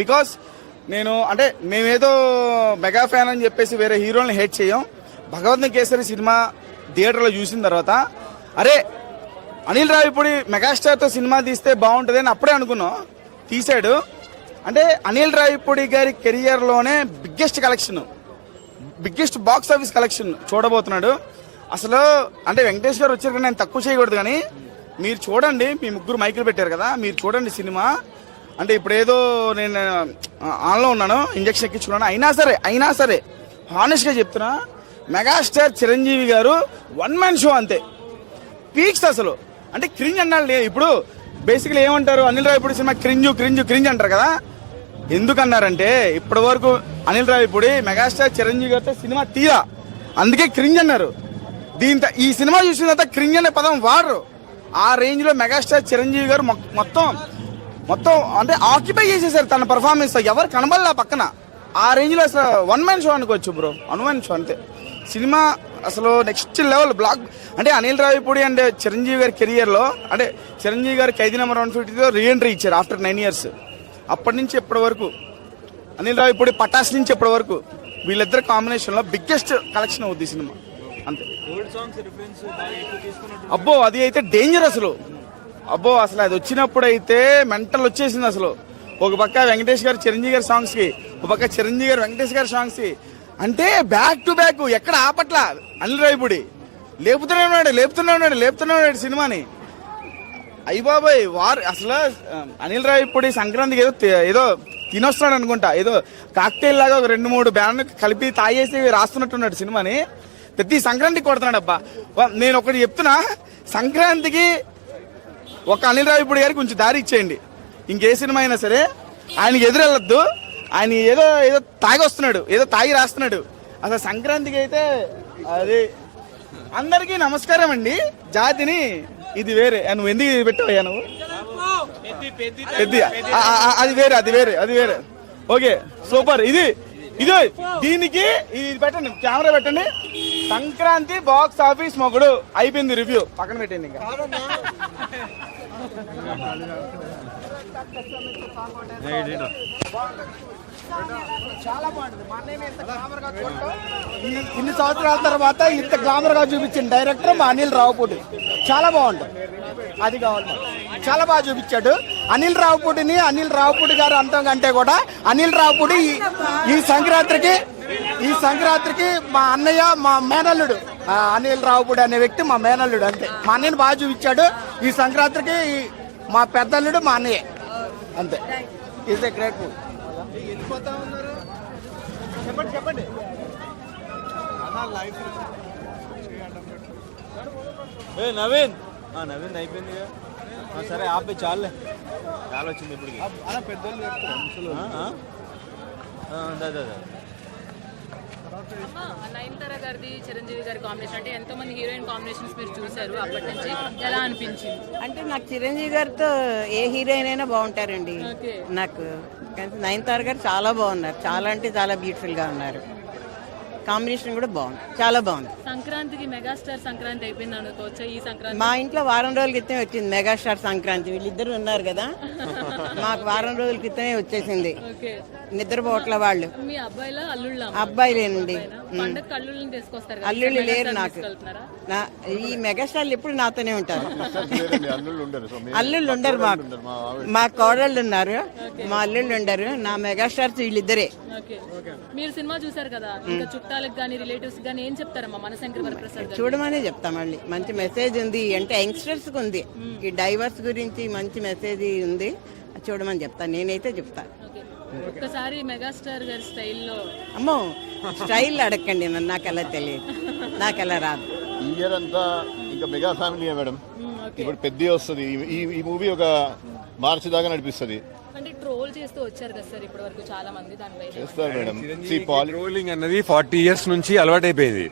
Because నేను అంటే మేమేదో మెగా ఫ్యాన్ అని చెప్పేసి వేరే హీరోని హేట్ చేయం. భగవంతుని కేసరి సినిమా థియేటర్లో చూసిన తర్వాత అరే అనిల్ రావిపూడి మెగాస్టార్తో సినిమా తీస్తే బాగుంటుంది అని అప్పుడే అనుకున్నాం. తీశాడు. అంటే అనిల్ రావిపూడి గారి కెరియర్లోనే biggest collection, biggest box office collection చూడబోతున్నాడు. అసలు అంటే వెంకటేష్ గారు వచ్చారు కానీ నేను తక్కువ చేయకూడదు, కానీ మీరు చూడండి. మీ ముగ్గురు మైకులు పెట్టారు కదా, మీరు చూడండి సినిమా. అంటే ఇప్పుడు ఏదో నేను ఆన్లో ఉన్నాను, ఇంజక్షన్ ఎక్కించుకున్నాను. అయినా సరే హానెస్ట్గా చెప్తున్నా, మెగాస్టార్ చిరంజీవి గారు వన్ మ్యాన్ షో అంతే, పీక్స్. అసలు అంటే క్రింజ్ అన్నాడు. ఇప్పుడు బేసిక్లీ ఏమంటారు, అనిల్ రావిపూడి సినిమా క్రింజ్ అంటారు కదా. ఎందుకన్నారంటే ఇప్పటి వరకు అనిల్ రావిపూడి మెగాస్టార్ చిరంజీవి గారితో సినిమా తీరా, అందుకే క్రింజ్ అన్నారు. దీంతో ఈ సినిమా చూసిన తర్వాత క్రింజ్ అనే పదం వాడరు. ఆ రేంజ్ లో మెగాస్టార్ చిరంజీవి గారు మొత్తం అంటే ఆక్యుపై చేసేసారు తన పర్ఫార్మెన్స్ తో. ఎవరు కనబడలే పక్కన. ఆ రేంజ్ లో అసలు వన్ మ్యాన్ షో అనుకోవచ్చు బ్రో, వన్ మ్యాన్ షో అంతే. సినిమా అసలు నెక్స్ట్ లెవెల్ బ్లాక్. అంటే అనిల్ రావిపూడి అంటే చిరంజీవి గారి కెరియర్ లో, అంటే చిరంజీవి గారి ఖైదీ నెంబర్ 150తో రీఎంట్రీ ఇచ్చారు ఆఫ్టర్ 9 years. అప్పటి నుంచి ఇప్పటి వరకు అనిల్ రావిపూడి పటాస్ నుంచి ఇప్పటి వరకు వీళ్ళిద్దరు కాంబినేషన్ లో బిగ్గెస్ట్ కలెక్షన్ అవుద్ది సినిమా అంతే. అబ్బో అది అయితే డేంజర్ అసలు. అబ్బో అసలు అది వచ్చినప్పుడు అయితే మెంటల్ వచ్చేసింది అసలు. ఒక పక్క వెంకటేష్ గారు చిరంజీవి గారి సాంగ్స్ కి, ఒక పక్క చిరంజీవి గారు వెంకటేష్ గారి సాంగ్స్ కి, అంటే బ్యాక్ టు బ్యాక్ ఎక్కడ ఆపట్ల అనిల్ రావిపూడి. లేపుతూనే ఉన్నాడు సినిమాని. అయ్య బాబాయ్ వారు అసలు అనిల్ రావిపూడి సంక్రాంతికి ఏదో తినొస్తున్నాడు అనుకుంటా, ఏదో కాక్టైల్ లాగా ఒక 2-3 బ్యానర్ కలిపి తాగేసి రాస్తున్నట్టున్నాడు సినిమాని. ప్రతి సంక్రాంతికి కొడుతున్నాడు. అబ్బా నేను ఒకటి చెప్తున్నా, సంక్రాంతికి ఒక అనిల్ రావిపూడి గారికి కొంచెం దారి ఇచ్చేయండి. ఇంకే సినిమా అయినా సరే ఆయనకి ఎదురెళ్ళొద్దు. ఆయన ఏదో తాగి వస్తున్నాడు, ఏదో తాగి రాస్తున్నాడు. అసలు సంక్రాంతికి అయితే అది అందరికీ నమస్కారం అండి. జాతిని ఇది వేరే. నువ్వు ఎందుకు పెట్టావయ్యా నువ్వు? పెద్ద అది వేరే. Okay super. ఇది దీనికి ఇది పెట్టండి, కెమెరా పెట్టండి. సంక్రాంతి బాక్స్ ఆఫీస్ మొగుడు అయిపోయింది. రివ్యూ పక్కన పెట్టండి. ఇంకా చాలా బాగుంటుంది. ఇన్ని సంవత్సరాల తర్వాత ఇంత గ్లామర్ గా చూపించిన డైరెక్టర్ మా అనిల్ రావిపూడి. చాలా బాగుంటుంది. అది కావాలి. చాలా బాగా చూపించాడు అనిల్ రావిపూడి గారు అంతం కంటే కూడా అనిల్ రావిపూడి ఈ సంక్రాంతికి మా అన్నయ్య, మా మేనల్లుడు. అనిల్ రావిపూడి అనే వ్యక్తి మా మేనల్లుడు అంతే. మా అన్నయ్యని బాగా చూపించాడు. ఈ సంక్రాంతికి మా పెద్దల్లుడు మా అన్నయ్య అంతే. Is a great movie. చెప్పండి. నవీన్ అయిపోయింది. సరే ఆపే చాలే, చాలా వచ్చింది ఇప్పటికి. నయనతార గారిది చిరంజీవి గారి కాంబినేషన్, అంటే ఎంతో మంది హీరోయిన్ కాంబినేషన్స్ మీరు చూసారు, అప్పటి నుంచి ఎలా అనిపించింది? అంటే నాకు చిరంజీవి గారితో ఏ హీరోయిన్ అయినా బాగుంటారండి. నాకు నయనతార గారు చాలా బాగున్నారు. చాలా అంటే చాలా బ్యూటిఫుల్ గా ఉన్నారు. కాంబినేషన్ కూడా బాగుంది, చాలా బాగుంది. సంక్రాంతికి మెగాస్టార్ సంక్రాంతి అయిపోయింది అనుకోవచ్చా? ఈ సంక్రాంతి మా ఇంట్లో వారం రోజుల క్రితం వచ్చింది మెగాస్టార్ సంక్రాంతి. వీళ్ళిద్దరు ఉన్నారు కదా, మాకు వారం రోజుల క్రితమే వచ్చేసింది. నిద్రపోట్ల వాళ్ళు. మీ అబ్బాయిలా అల్లుళ్ళ? అబ్బాయిలేనండి. అల్లుళ్ళని తీసుకొస్తారు. అల్లుళ్ళు లేరు నాకు. ఈ మెగాస్టార్లు ఎప్పుడు నాతోనే ఉంటారు. అల్లుళ్ళు ఉండరు మాకు. మా కోడళ్ళు ఉన్నారు, మా అల్లుళ్ళు ఉండరు. నా మెగాస్టార్స్ వీళ్ళిద్దరే. మీరు సినిమా చూసారు కదా, ఇంకా చుట్టాలకు గానీ రిలేటివ్స్ గానీ ఏం చెప్తారమ్మా మనశంకర్ వరప్రసాద్? చూడమనే చెప్తా. మళ్ళీ మంచి మెసేజ్ ఉంది. అంటే యంగ్స్టర్స్ కి ఉంది, ఈ డైవర్స్ గురించి మంచి మెసేజ్ ఉంది. చూడమని చెప్తా, నేనైతే చెప్తా. ఒక్కసారి మెగాస్టార్ గారి స్టైల్లో. అమ్మో స్టైల్ అడగండి నన్ను, నాకు ఎలా తెలియదు, నాకు ఎలా రాదు. ఈ ఇయర్ అంతా ఇంకా మెగా ఫ్యామిలీ మేడం. ఇప్పుడు పెద్ద వస్తుంది ఈ మూవీ. ఒక మార్చి దాకా నడిపిస్తుంది. అంటే ట్రోల్ చేస్తూ వచ్చారు కదా సార్ ఇప్పటి వరకు చాలా మంది, దానిపై చేస్తారు మేడం. ట్రోలింగ్ అన్నది 40 years నుంచి అలవాటైపోయింది.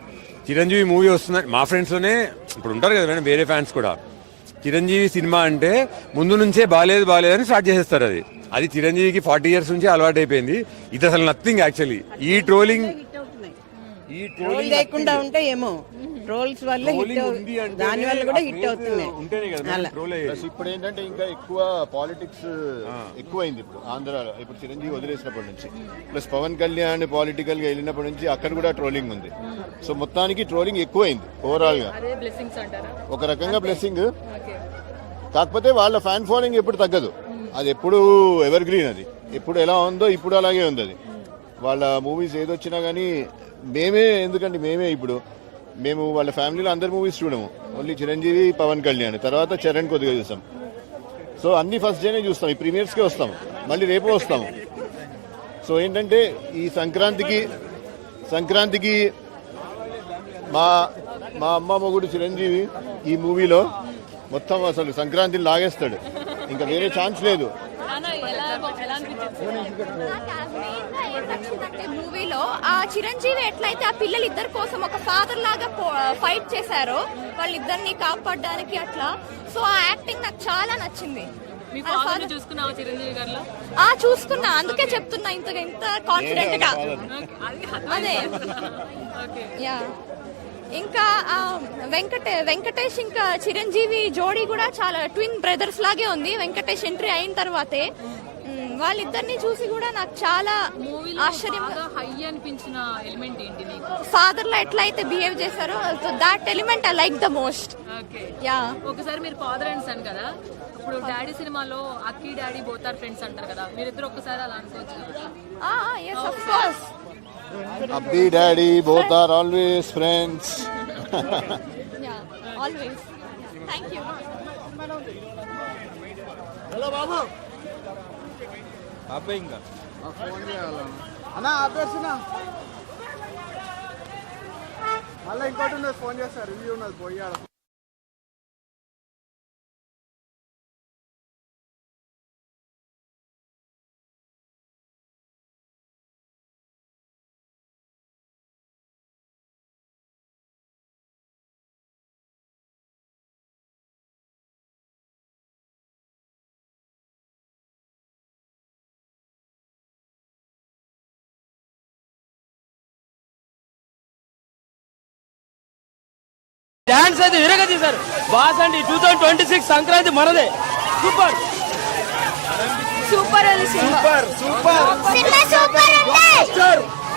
చిరంజీవి మూవీ వస్తుంది, మా ఫ్రెండ్స్ లోనే ఇప్పుడు ఉంటారు కదా మేడం, వేరే ఫ్యాన్స్ కూడా. చిరంజీవి సినిమా అంటే ముందు నుంచే బాగాలేదని స్టార్ట్ చేసేస్తారు. అది చిరంజీవికి 40 years నుంచి అలవాటు అయిపోయింది. ఇది అసలు నథింగ్ యాక్చువల్లీ. ఈ ఈ ట్రోల్ లేకుండా ఉంటే ఏమో ట్రోల్స్ వల్ల హిట్ దాని వల్ల కూడా హిట్ అవుతున్నాయి ఉంటేనే కదా అలా. ట్రోల్ ప్లస్ ఇప్పుడు ఏంటంటే ఇంకా ఎక్కువ పాలిటిక్స్ ఎక్కువైంది ఇప్పుడు ఆంధ్రాలో. ఇప్పుడు చిరంజీవి వదిలేసినప్పటి నుంచి ప్లస్ పవన్ కళ్యాణ్ పొలిటికల్ గా వెళ్ళినప్పటి నుంచి అక్కడ కూడా ట్రోలింగ్ ఉంది. సో మొత్తానికి ట్రోలింగ్ ఎక్కువైంది ఓవరాల్ గా. అదే బ్లెస్సింగ్స్ అంటారా? ఒక రకంగా బ్లెస్సింగ్. ఓకే. కాకపోతే వాళ్ళ ఫ్యాన్ ఫాలోయింగ్ ఎప్పుడు తగ్గదు. అది ఎప్పుడు ఎవర్ గ్రీన్. అది ఎప్పుడు ఎలా ఉందో ఇప్పుడు అలాగే ఉంది. అది వాళ్ళ మూవీస్ ఏదొచ్చినా కానీ ఎందుకంటే ఇప్పుడు మేము వాళ్ళ ఫ్యామిలీలో అందరి మూవీస్ చూడము. ఓన్లీ చిరంజీవి, పవన్ కళ్యాణ్, తర్వాత చరణ్ కొద్దిగా చూస్తాం. సో అన్ని ఫస్ట్ డేనే చూస్తాం. ఈ ప్రీమియర్స్కే వస్తాం, మళ్ళీ రేపు వస్తాము. సో ఏంటంటే ఈ సంక్రాంతికి మా అమ్మ మొగుడు చిరంజీవి ఈ మూవీలో మొత్తం అసలు సంక్రాంతిని లాగేస్తాడు. ఇంకా వేరే ఛాన్స్ లేదు. మూవీలో ఆ చిరంజీవి ఎట్లయితే ఆ పిల్లలిద్దరి కోసం ఒక ఫాదర్ లాగా ఫైట్ చేశారో వాళ్ళిద్దరిని కాపాడడానికి అట్లా. సో ఆ యాక్టింగ్ నాకు చాలా నచ్చింది. మీ ఫాదర్ చూసుకున్నావా చిరంజీవి గారిలో? చూసుకున్నా, అందుకే చెప్తున్నా ఇంత కాన్ఫిడెంట్ గా. అదే యా. ఇంకా వెంకటేష్ ఇంకా చిరంజీవి జోడీ కూడా చాలా ట్విన్ బ్రదర్స్ లాగే ఉంది. వెంకటేష్ ఎంట్రీ అయిన తర్వాతే వాళ్ళిద్దరిని చూసి కూడా నాకు చాలా ఆశ్చర్యంగా హై అనిపించిన ఎలిమెంట్ ఏంటి నీకు? ఫాదర్ లో ఎట్లయితే బిహేవ్ చేశారో that element I like the most. Yeah. ఒకసారి మీరు ఫాదర్ అండ్ సన్ కదా, ఇప్పుడు డాడీ సినిమాలో అక్కి డాడీ బోత్ ఆర్ ఫ్రెండ్స్ అంటారు కదా, మీరిద్దరు ఒక్కసారి అలా అనుకోవచ్చు. yes of course. Abbi daddy both are always friends. Yeah, always. Thank you. Hello బాబు, ఆపే ఇంకా ఫోన్ చేయాలన్నా అన్నా, ఆపేస్తున్నా. మళ్ళీ ఇంకోటి ఉన్నది, ఫోన్ చేస్తారు, రివ్యూ ఉన్నది, పోయాడు. డాన్స్ అయితే విరగా తీశారు బాస్ అండి. 2026 సంక్రాంతి మనదే. సూపర్ సూపర్ ఉంది సినిమా. సూపర్ సినిమా సూపర్ ఉంది.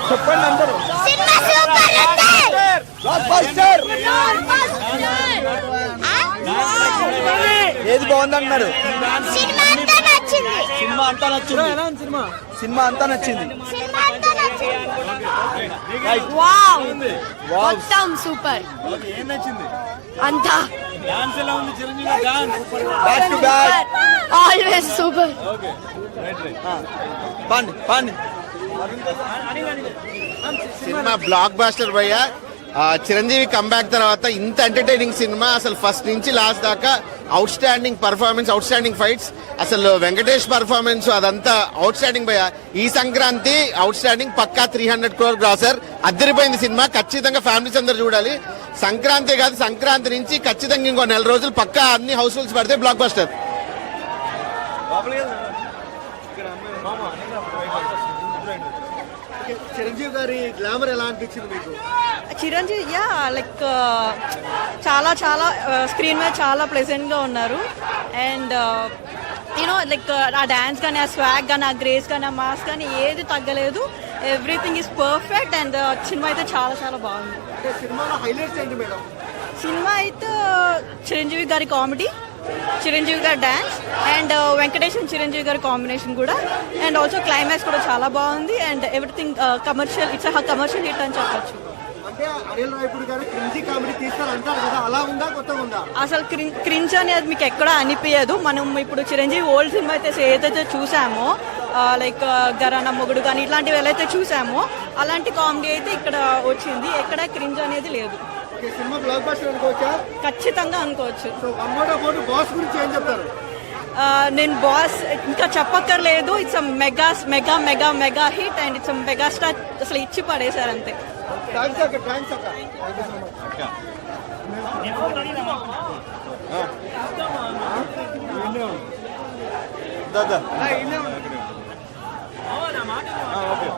చెప్పండి అందరూ. సినిమా సూపర్ ఉంది. ఏది బాగుందంటున్నారు? సినిమా అంతా నచ్చింది. సినిమా అంతా నచ్చింది. సినిమా అంతా నచ్చింది. సినిమా అంతా నచ్చింది. వావ్ మొత్తం సూపర్. ఏం నచ్చింది? అంతా డాన్స్ ఎలా ఉంది Chiranjeevi dance? Back to back, always super. Okay right పండి. సినిమా బ్లాక్ బాస్టర్ భయ్యా. చిరంజీవి కంబ్యాక్ తర్వాత ఇంత ఎంటర్టైనింగ్ సినిమా అసలు ఫస్ట్ నుంచి లాస్ట్ దాకా out standing performance, out standing fights, అసలు వెంకటేష్ పర్ఫార్మెన్స్ అదంతా అవుట్ స్టాండింగ్ భయ్యా. ఈ సంక్రాంతి అవుట్ స్టాండింగ్ పక్కా 300 crore గ్రాసర్. అద్దరిపోయింది సినిమా. ఖచ్చితంగా ఫ్యామిలీస్ అందరు చూడాలి. సంక్రాంతి కాదు, సంక్రాంతి నుంచి ఖచ్చితంగా ఇంకో 4 రోజులు పక్కా అన్ని హౌస్ఫుల్స్ పడితే బ్లాక్ బస్టర్. చిరంజీవి గారి గ్లామర్ ఎలా అనిపించింది మీకు? చిరంజీవి లైక్ చాలా స్క్రీన్ మీద చాలా ప్లెజెంట్గా ఉన్నారు. అండ్ యూనో లైక్ ఆ డాన్స్ కానీ, ఆ స్వాగ్ కానీ, ఆ గ్రేస్ కానీ, ఆ మాస్ కానీ ఏది తగ్గలేదు. Everything is perfect. And cinema అయితే చాలా బాగుంది. సినిమాలో హైలైట్స్ ఏంటి మేడం? సినిమా అయితే చిరంజీవి గారి కామెడీ, చిరంజీవి గారి dance, and Venkatesh and Chiranjeevi గారి కాంబినేషన్ కూడా. అండ్ ఆల్సో క్లైమాక్స్ కూడా చాలా బాగుంది. And everything commercial, it's commercial hit అని చెప్పచ్చు. అంటే అనిల్ రావిపూడి గారు క్రింజీ కామెడీ తీస్తారంటారు కదా, అలా ఉందా కొత్తగా ఉందా? అసలు క్రింజ్ అనేది మీకు ఎక్కడ అనిపించదు. మనం ఇప్పుడు చిరంజీవి ఓల్డ్ సినిమా అయితే ఏదైతే చూసామో, లైక్ గరానా మొగుడు కానీ ఇట్లాంటివి ఎలా అయితే చూసామో అలాంటి కామెడీ అయితే ఇక్కడ వచ్చింది. ఎక్కడ క్రింజ్ అనేది లేదు. సినిమా బ్లాక్ బస్టర్ అనుకోవచ్చా? ఖచ్చితంగా అనుకోవచ్చు. సో బాస్ గురించి ఏం చెప్తారు? నేను బాస్ ఇంకా చెప్పక్కర్లేదు. It's mega hit and it's mega star. అసలు ఇచ్చి పడేశారు అంతే. థ్యాంక్స్ అక్క. దాదా ఓకే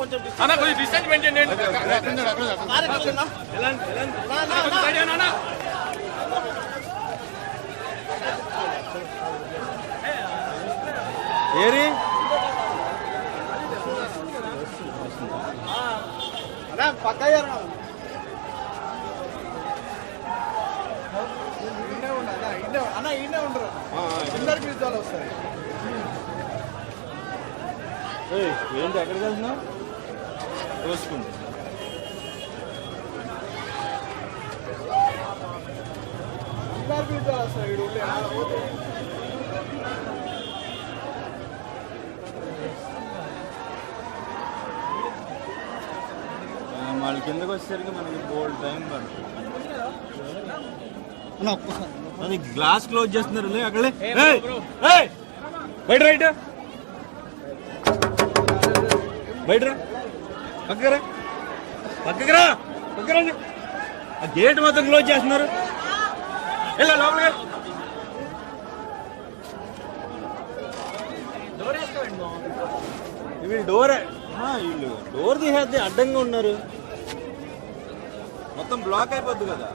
అన్న కొంచెం డిస్టెన్స్ మెయింటైన్ చేయండి. ఏరి పక్క అన్న ఈయనే ఉండరు అందరికి విజయాలు వస్తాయి. ఏంటి ఎక్కడికి వెళ్తున్నావు? చూసుకుంటా అందరికి విజయాలు వస్తాయి. వాళ్ళ కిందకి వచ్చేసరికి మనకి బోల్డ్ టైం పడుతుంది. అది గ్లాస్ క్లోజ్ చేస్తున్నారు అక్కడే. బయట రైట్ బయట పక్కరా పక్కరా పక్కరా. ఆ గేట్ మాత్రం క్లోజ్ చేస్తున్నారు. వెళ్ళా లోపలికి. వీళ్ళు డోర్ తీసేది అడ్డంగా ఉన్నారు. మొత్తం బ్లాక్ అయిపోద్ది కదా.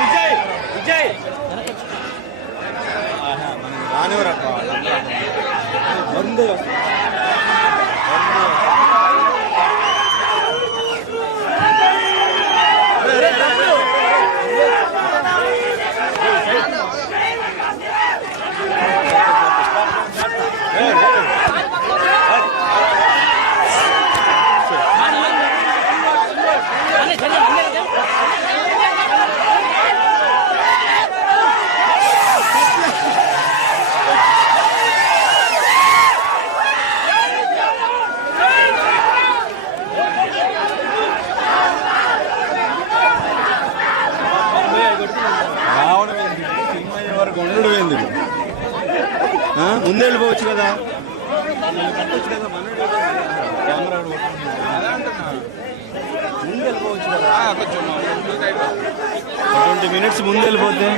విజయ్ విజయ్ రానివరక్క వందే రావడం ఏంటి? సినిమా అయ్యే వరకు ఉండడం ఎందుకు? ముందు వెళ్ళిపోవచ్చు కదా. కట్టొచ్చు కదా. కెమెరా ముందు వెళ్ళిపోవచ్చు కదా. 20 minutes ముందు వెళ్ళిపోతే